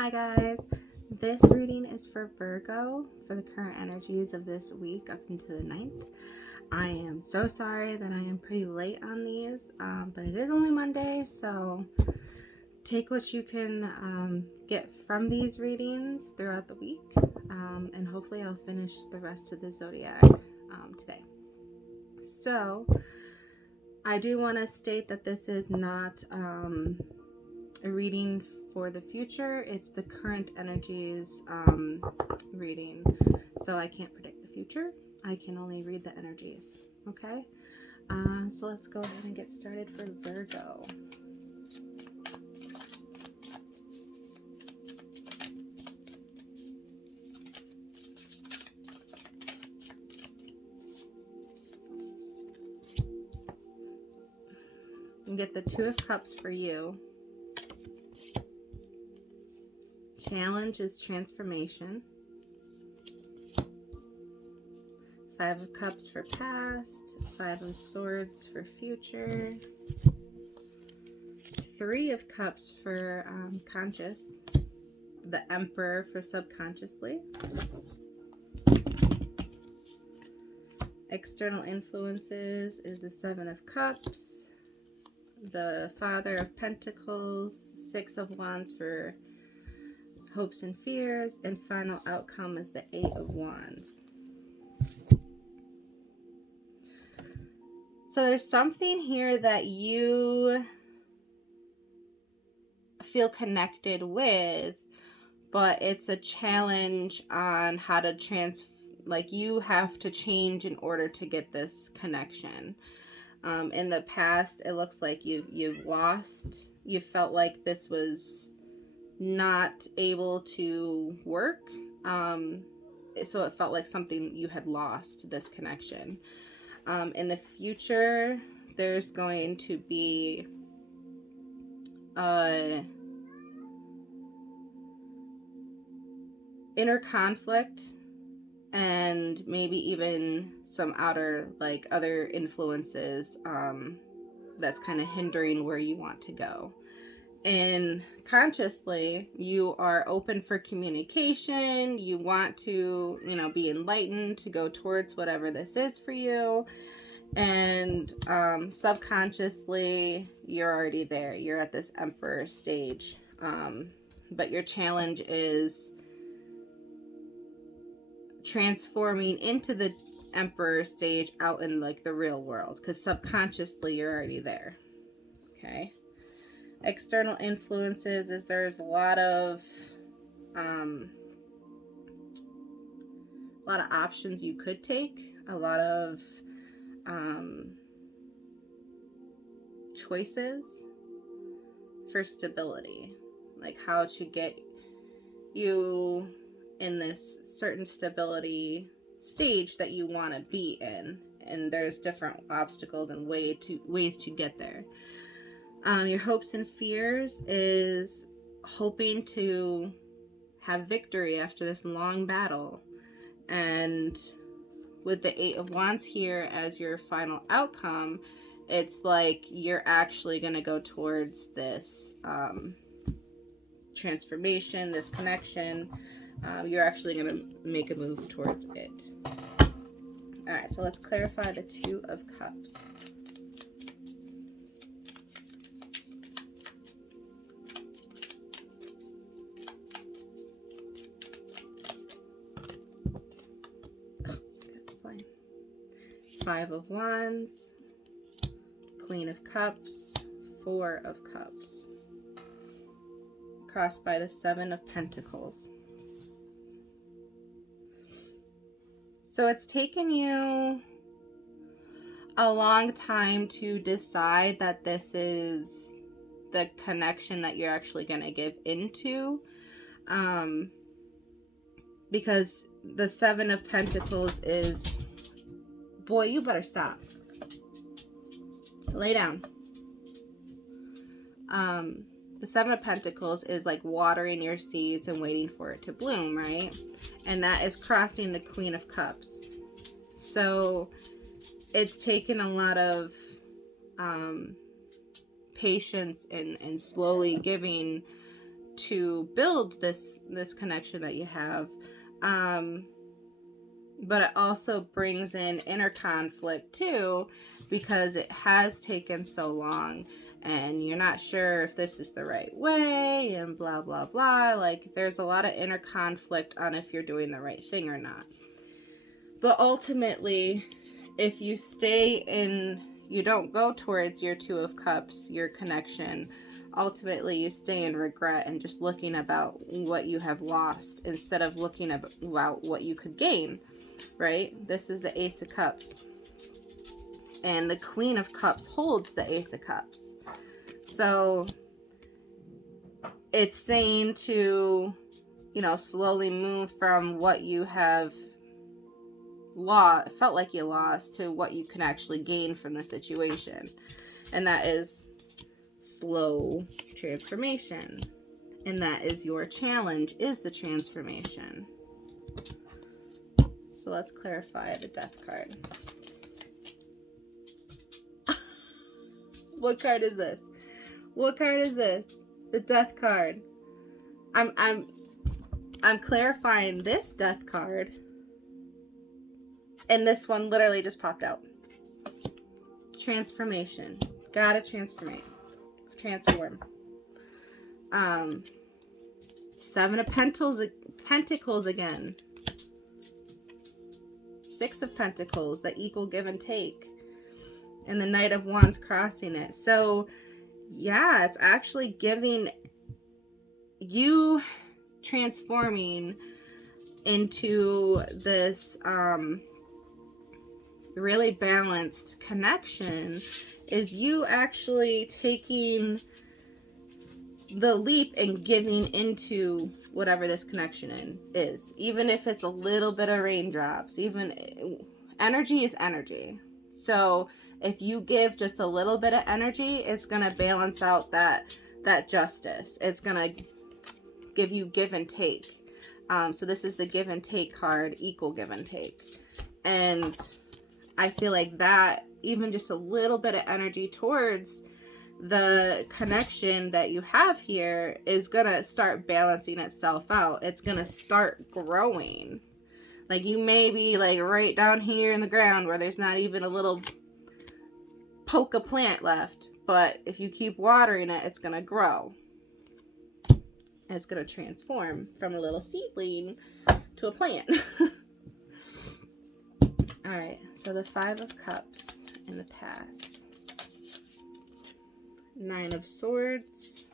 Hi guys, this reading is for Virgo for the current energies of this week up until the 9th. I am so sorry that I am pretty late on these, but it is only Monday, so take what you can get from these readings throughout the week, and hopefully I'll finish the rest of the zodiac today. So I do want to state that this is not a reading for the future. It's the current energies reading, so I can't predict the future. I can only read the energies. Okay, so let's go ahead and get started for Virgo. You get the Two of Cups for you. Challenge is transformation. Five of Cups for past. Five of Swords for future. Three of Cups for conscious. The Emperor for subconsciously. External influences is the Seven of Cups. The Father of Pentacles. Six of Wands for hopes and fears, and final outcome is the Eight of Wands. So there's something here that you feel connected with, but it's a challenge on how to you have to change in order to get this connection. In the past, it looks like you've lost. You felt like this was not able to work, so it felt like something you had lost, this connection. In the future, there's going to be inner conflict and maybe even some other influences that's kind of hindering where you want to go. And consciously, you are open for communication. You want to, be enlightened to go towards whatever this is for you. And subconsciously, you're already there. You're at this Emperor stage. But your challenge is transforming into the Emperor stage out in the real world. Because subconsciously, you're already there. Okay. External influences is there's a lot of options you could take, a lot of choices for stability, like how to get you in this certain stability stage that you want to be in, and there's different obstacles and ways to get there. Your hopes and fears is hoping to have victory after this long battle. And with the Eight of Wands here as your final outcome, it's like you're actually going to go towards this transformation, this connection. You're actually going to make a move towards it. All right, so let's clarify the Two of Cups. Five of Wands, Queen of Cups, Four of Cups, crossed by the Seven of Pentacles. So it's taken you a long time to decide that this is the connection that you're actually going to give into, because the Seven of Pentacles is, boy, you better stop. Lay down. The Seven of Pentacles is like watering your seeds and waiting for it to bloom, right? And that is crossing the Queen of Cups. So it's taken a lot of patience and slowly giving to build this connection that you have. But it also brings in inner conflict too, because it has taken so long and you're not sure if this is the right way and blah, blah, blah. Like, there's a lot of inner conflict on if you're doing the right thing or not. But ultimately, if you you don't go towards your Two of Cups, your connection, ultimately you stay in regret and just looking about what you have lost instead of looking about what you could gain, right? This is the Ace of Cups. And the Queen of Cups holds the Ace of Cups. So it's saying to, slowly move from what you have felt like you lost to what you can actually gain from the situation. And that is slow transformation. And that is your challenge, is the transformation. So let's clarify the Death card. What card is this? What card is this? The Death card. I'm clarifying this Death card. And this one literally just popped out. Transformation. Gotta transform. Seven of Pentacles again. Six of Pentacles, the equal give and take. And the Knight of Wands crossing it. So, yeah, it's actually giving you transforming into this really balanced connection, is you actually taking the leap and giving into whatever this connection is. Even if it's a little bit of raindrops, energy is energy. So if you give just a little bit of energy, it's going to balance out that justice. It's going to give you give and take. So this is the give and take card, equal give and take. And I feel like that, even just a little bit of energy towards the connection that you have here, is going to start balancing itself out. It's going to start growing. Like, you may be like right down here in the ground where there's not even a little poke of plant left. But if you keep watering it, it's going to grow. It's going to transform from a little seedling to a plant. All right, so the Five of Cups in the past. Nine of Swords.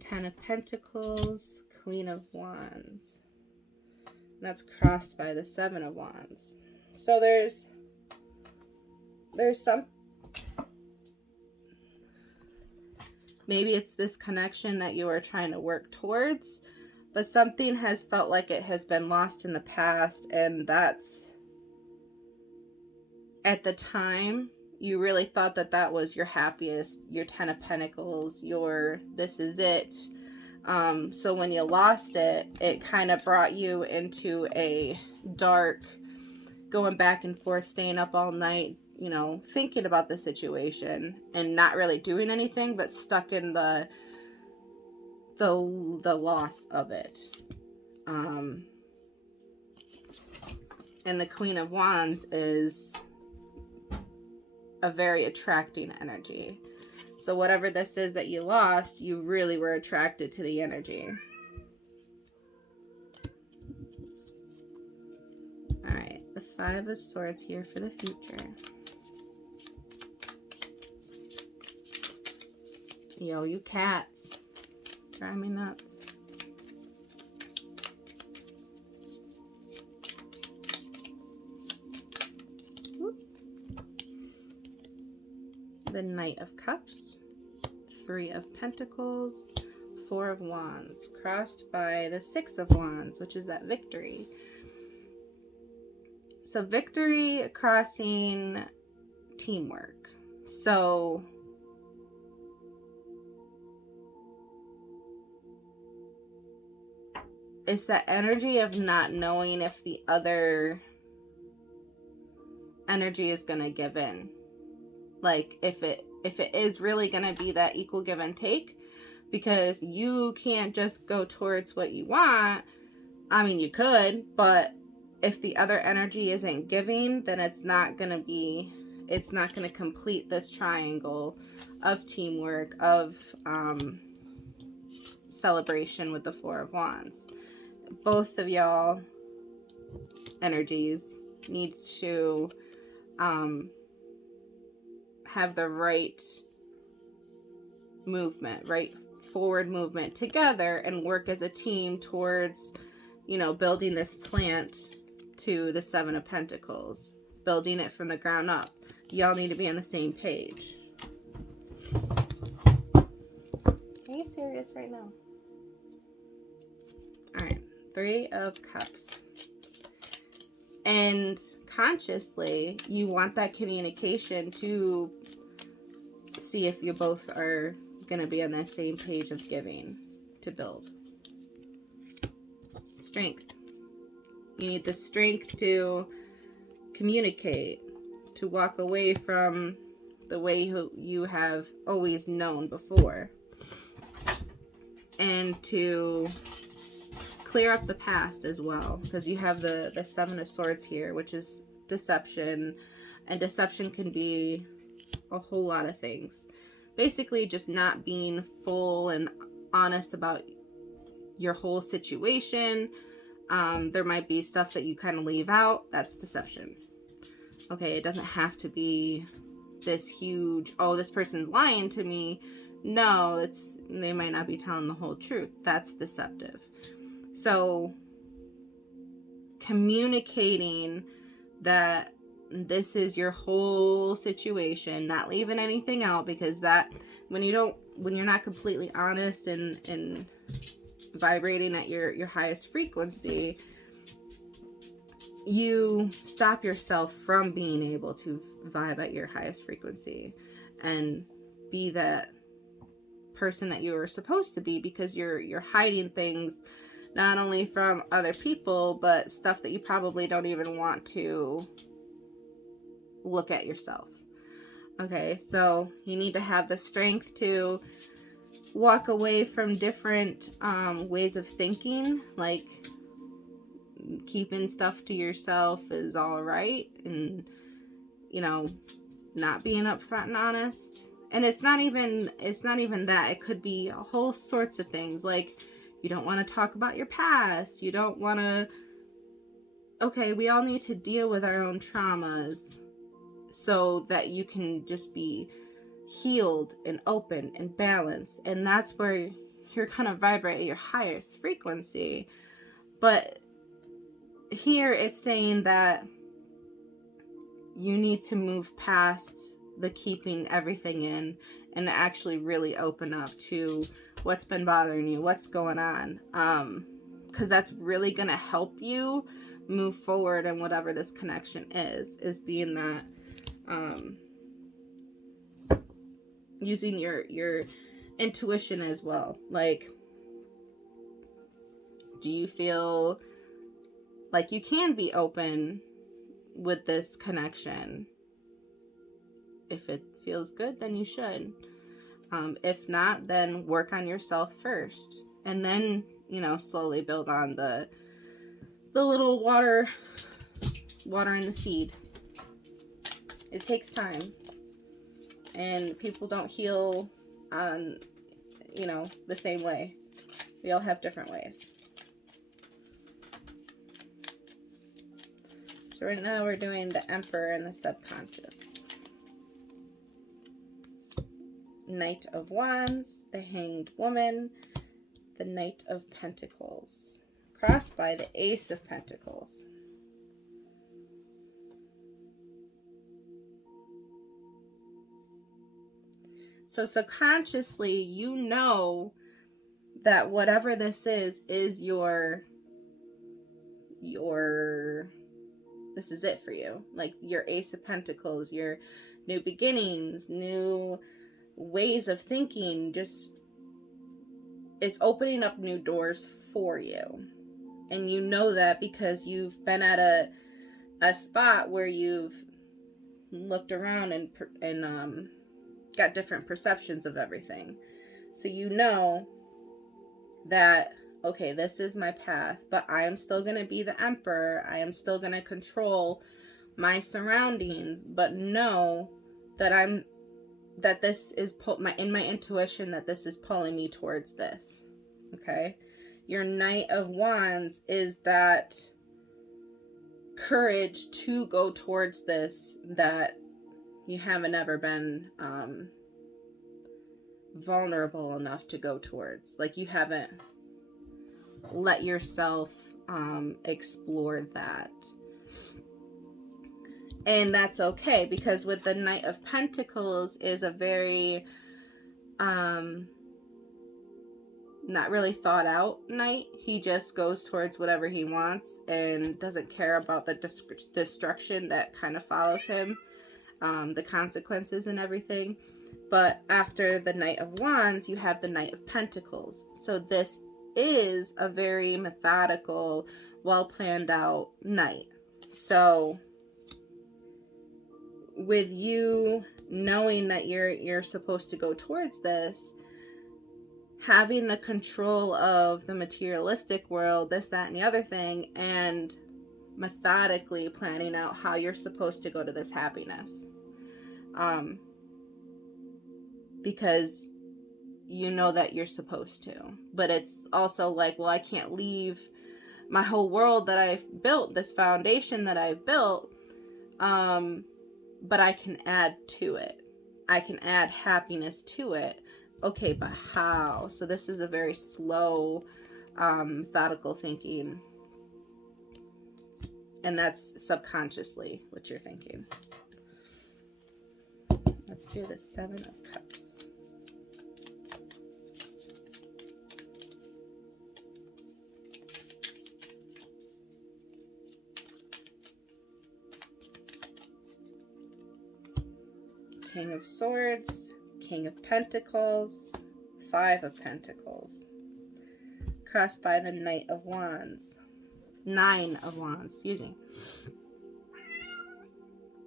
Ten of Pentacles. Queen of Wands. And that's crossed by the Seven of Wands. So there's some... Maybe it's this connection that you are trying to work towards, but something has felt like it has been lost in the past, and that's... At the time, you really thought that was your happiest, your Ten of Pentacles, your this is it. So when you lost it, it kind of brought you into a dark, going back and forth, staying up all night, thinking about the situation and not really doing anything, but stuck in the loss of it. And the Queen of Wands is a very attracting energy. So whatever this is that you lost, you really were attracted to the energy. All right, the Five of Swords here for the future. Yo, you cats. Drive me nuts. The Knight of Cups, Three of Pentacles, Four of Wands, crossed by the Six of Wands, which is that victory. So victory crossing teamwork. So it's that energy of not knowing if the other energy is going to give in. Like, if it is really going to be that equal give and take, because you can't just go towards what you want. I mean, you could, but if the other energy isn't giving, then it's not going to complete this triangle of teamwork, of celebration with the Four of Wands. Both of y'all energies needs to have the right movement, right forward movement together, and work as a team towards, building this plant to the Seven of Pentacles, building it from the ground up. Y'all need to be on the same page. Are you serious right now? All right, Three of Cups. And consciously, you want that communication to see if you both are going to be on the same page of giving to build. Strength. You need the strength to communicate, to walk away from the way you have always known before, and to clear up the past as well, because you have the Seven of Swords here, which is deception, and deception can be a whole lot of things. Basically, just not being full and honest about your whole situation. There might be stuff that you kind of leave out. That's deception. Okay, it doesn't have to be this huge, oh, this person's lying to me. No, they might not be telling the whole truth. That's deceptive. So communicating that this is your whole situation, not leaving anything out, because that when you're not completely honest and vibrating at your highest frequency, you stop yourself from being able to vibe at your highest frequency and be that person that you were supposed to be, because you're hiding things not only from other people, but stuff that you probably don't even want to look at yourself. Okay, so you need to have the strength to walk away from different ways of thinking, like keeping stuff to yourself is all right, and not being upfront and honest. And it's not even that. It could be a whole sorts of things, like you don't want to talk about your past. You don't want to. Okay, we all need to deal with our own traumas so that you can just be healed and open and balanced. And that's where you're kind of vibrate at your highest frequency. But here it's saying that you need to move past the keeping everything in and actually really open up to what's been bothering you, what's going on. Because that's really going to help you move forward in whatever this connection is being that using your intuition as well. Like, do you feel like you can be open with this connection? If it feels good, then you should. If not, then work on yourself first, and then slowly build on the little water in the seed. It takes time, and people don't heal on the same way. We all have different ways. So right now we're doing the Emperor and the subconscious. Knight of Wands, the Hanged Woman, the Knight of Pentacles, crossed by the Ace of Pentacles. So subconsciously, you know that whatever this is your this is it for you. Like your Ace of Pentacles, your new beginnings, new ways of thinking, just it's opening up new doors for you. And you know that because you've been at a spot where you've looked around and got different perceptions of everything. So you know that, okay, this is my path, but I am still going to be the emperor. I am still going to control my surroundings, but know that this is in my intuition that this is pulling me towards this. Okay? Your Knight of Wands is that courage to go towards this that you haven't ever been vulnerable enough to go towards. Like, you haven't let yourself explore that. And that's okay, because with the Knight of Pentacles is a very not really thought out knight. He just goes towards whatever he wants and doesn't care about the destruction that kind of follows him, the consequences and everything. But after the Knight of Wands, you have the Knight of Pentacles. So this is a very methodical, well planned out knight. So with you knowing that you're supposed to go towards this, having the control of the materialistic world, this, that, and the other thing, and methodically planning out how you're supposed to go to this happiness. Because you know that you're supposed to. But it's also like, well, I can't leave my whole world that I've built, this foundation that I've built, but I can add to it. I can add happiness to it. Okay, but how? So this is a very slow, methodical thinking. And that's subconsciously what you're thinking. Let's do the Seven of Cups. King of Swords, King of Pentacles, Five of Pentacles, crossed by the Knight of Wands, Nine of Wands, excuse me.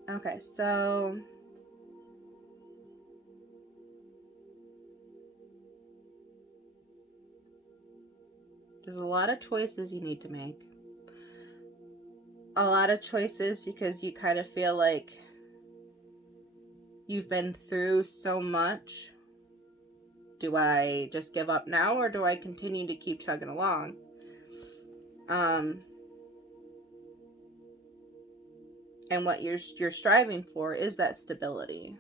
Okay, so there's a lot of choices you need to make. A lot of choices because you kind of feel like you've been through so much. Do I just give up now, or do I continue to keep chugging along? And what you're striving for is that stability.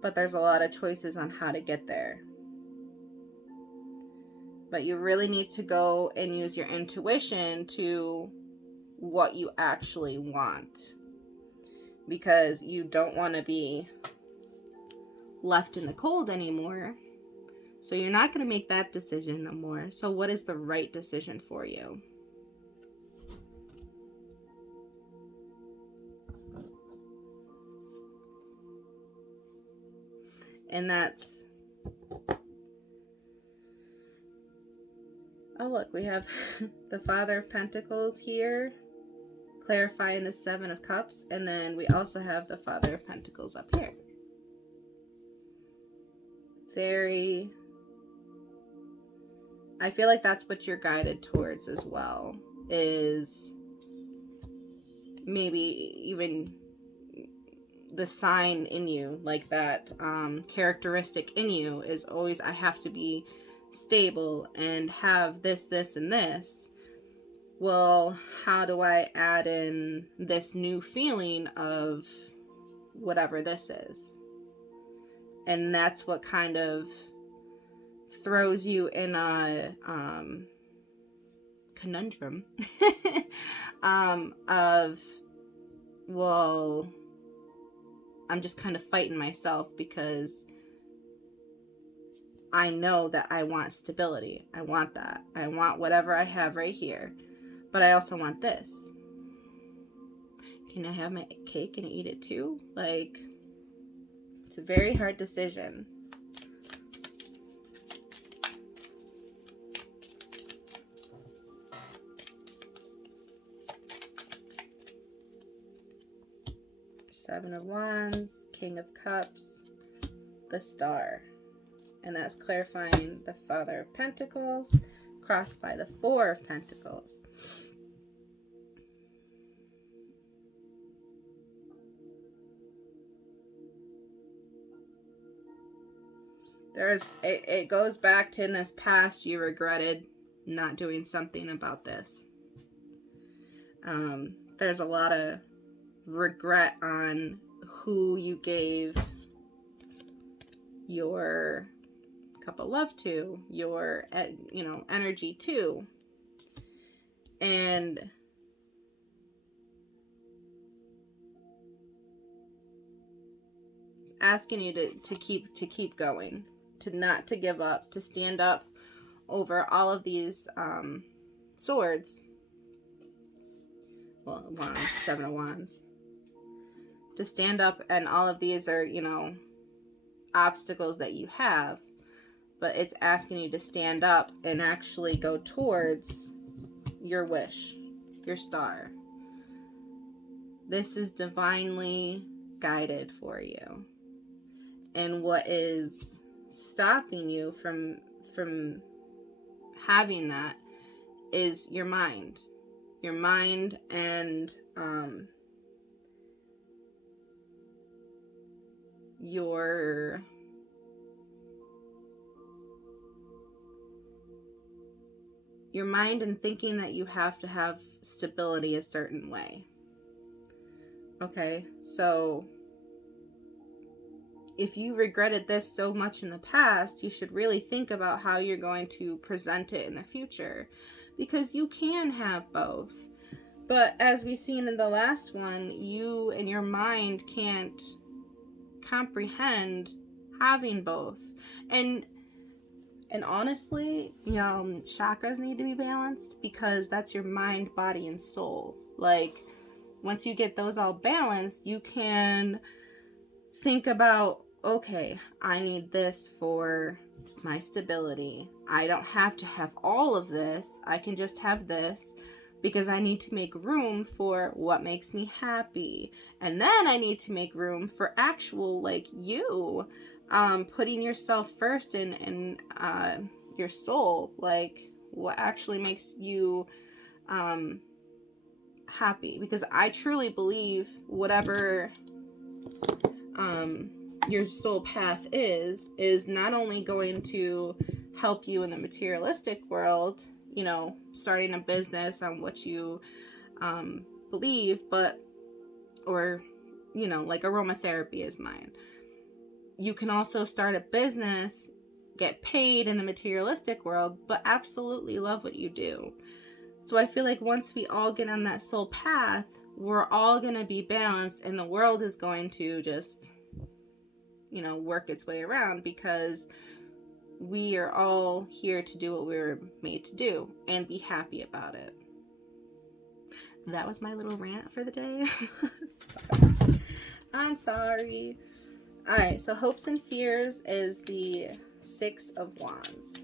But there's a lot of choices on how to get there. But you really need to go and use your intuition to what you actually want. Because you don't want to be left in the cold anymore. So you're not going to make that decision no more. So what is the right decision for you? And that's... Oh, look, we have the Father of Pentacles here, clarifying the Seven of Cups. And then we also have the Father of Pentacles up here. Very... I feel like that's what you're guided towards as well, is maybe even the sign in you, like that characteristic in you is always, I have to be stable and have this, this, and this. Well, how do I add in this new feeling of whatever this is? And that's what kind of throws you in a conundrum of, well, I'm just kind of fighting myself because I know that I want stability. I want that. I want whatever I have right here. But I also want this. Can I have my cake and eat it too? Like, it's a very hard decision. Seven of Wands, King of Cups, the Star. and that's clarifying the Father of Pentacles crossed by the Four of Pentacles. It goes back to in this past you regretted not doing something about this. There's a lot of regret on who you gave your cup of love to, your energy to, and it's asking you to keep going, to give up, to stand up over all of these swords. Well, wands, Seven of Wands. To stand up, and all of these are, obstacles that you have, but it's asking you to stand up and actually go towards your wish, your star. This is divinely guided for you. And what is stopping you from having that is your mind. Your mind and your mind and thinking that you have to have stability a certain way. Okay, so if you regretted this so much in the past, you should really think about how you're going to present it in the future, because you can have both. But as we've seen in the last one, you and your mind can't comprehend having both. And honestly, chakras need to be balanced, because that's your mind, body, and soul. Like, once you get those all balanced, you can think about, okay, I need this for my stability. I don't have to have all of this. I can just have this because I need to make room for what makes me happy. And then I need to make room for actual, like, you, putting yourself first in your soul, like what actually makes you happy. Because I truly believe whatever your soul path is not only going to help you in the materialistic world, starting a business on what you believe, but, or, like aromatherapy is mine. You can also start a business, get paid in the materialistic world, but absolutely love what you do. So I feel like once we all get on that soul path, we're all going to be balanced, and the world is going to just, work its way around, because we are all here to do what we were made to do and be happy about it. That was my little rant for the day. I'm sorry. All right, so hopes and fears is the Six of Wands.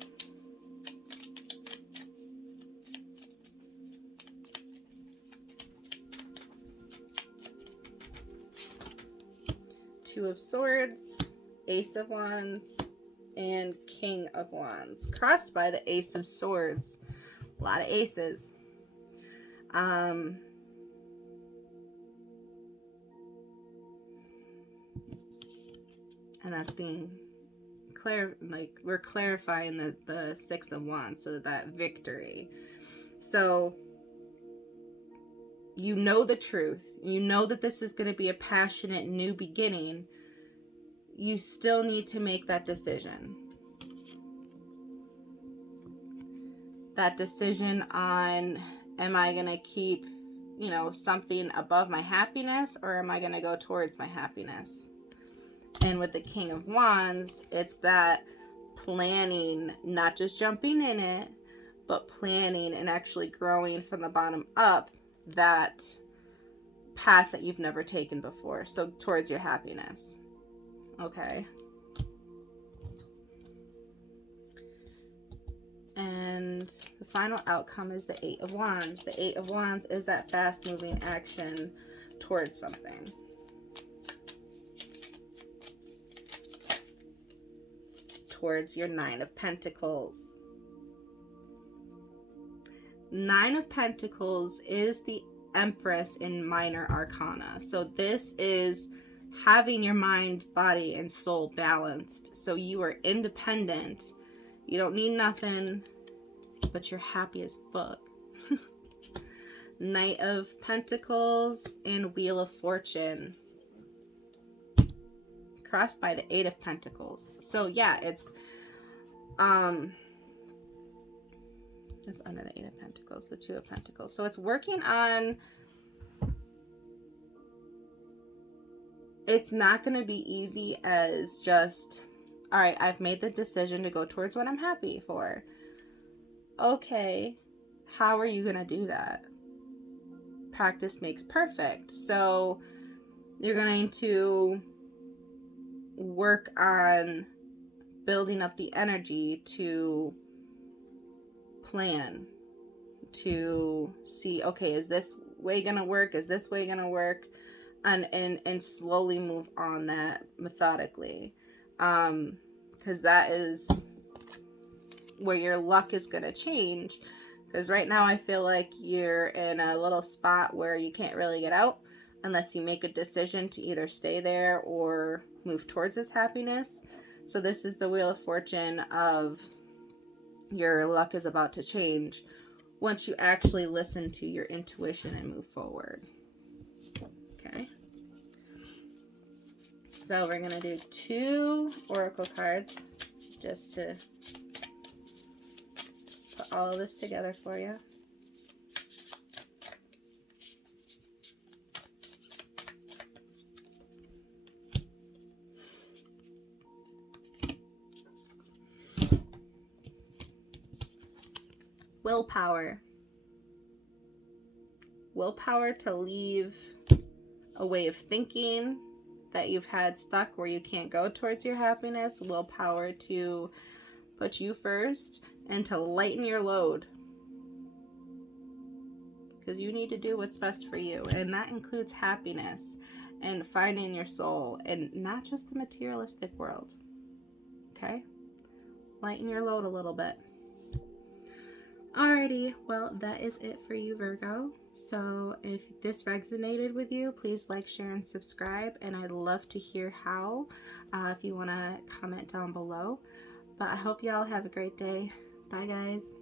Two of Swords, Ace of Wands, and King of Wands, crossed by the Ace of Swords. A lot of aces. And that's being clear, like we're clarifying the Six of Wands, so that victory. So you know the truth. You know that this is going to be a passionate new beginning. You still need to make that decision. That decision on, am I going to keep, something above my happiness, or am I going to go towards my happiness? And with the King of Wands, it's that planning, not just jumping in it, but planning and actually growing from the bottom up that path that you've never taken before. So towards your happiness. Okay. And the final outcome is the Eight of Wands. The Eight of Wands is that fast-moving action towards something. towards your Nine of Pentacles. Nine of Pentacles is the Empress in Minor Arcana. So this is having your mind, body, and soul balanced. So you are independent. You don't need nothing, but you're happy as fuck. Knight of Pentacles and Wheel of Fortune. Crossed by the Eight of Pentacles. So yeah, it's under the Eight of Pentacles, the Two of Pentacles. So it's working on, it's not going to be easy as just, all right, I've made the decision to go towards what I'm happy for. Okay, how are you going to do that? Practice makes perfect. So you're going to work on building up the energy to plan, to see, okay, is this way gonna work? Is this way gonna work? And slowly move on that methodically. Because that is where your luck is gonna change. Because right now I feel like you're in a little spot where you can't really get out unless you make a decision to either stay there or move towards this happiness. So this is the Wheel of Fortune of your luck is about to change once you actually listen to your intuition and move forward. Okay. So we're going to do 2 oracle cards just to put all of this together for you. Willpower. Willpower to leave a way of thinking that you've had stuck where you can't go towards your happiness. Willpower to put you first and to lighten your load. Because you need to do what's best for you. And that includes happiness and finding your soul and not just the materialistic world. Okay? Lighten your load a little bit. Alrighty, well, that is it for you, Virgo. So if this resonated with you, please like, share, and subscribe. And I'd love to hear how, if you want to comment down below. But I hope y'all have a great day. Bye, guys.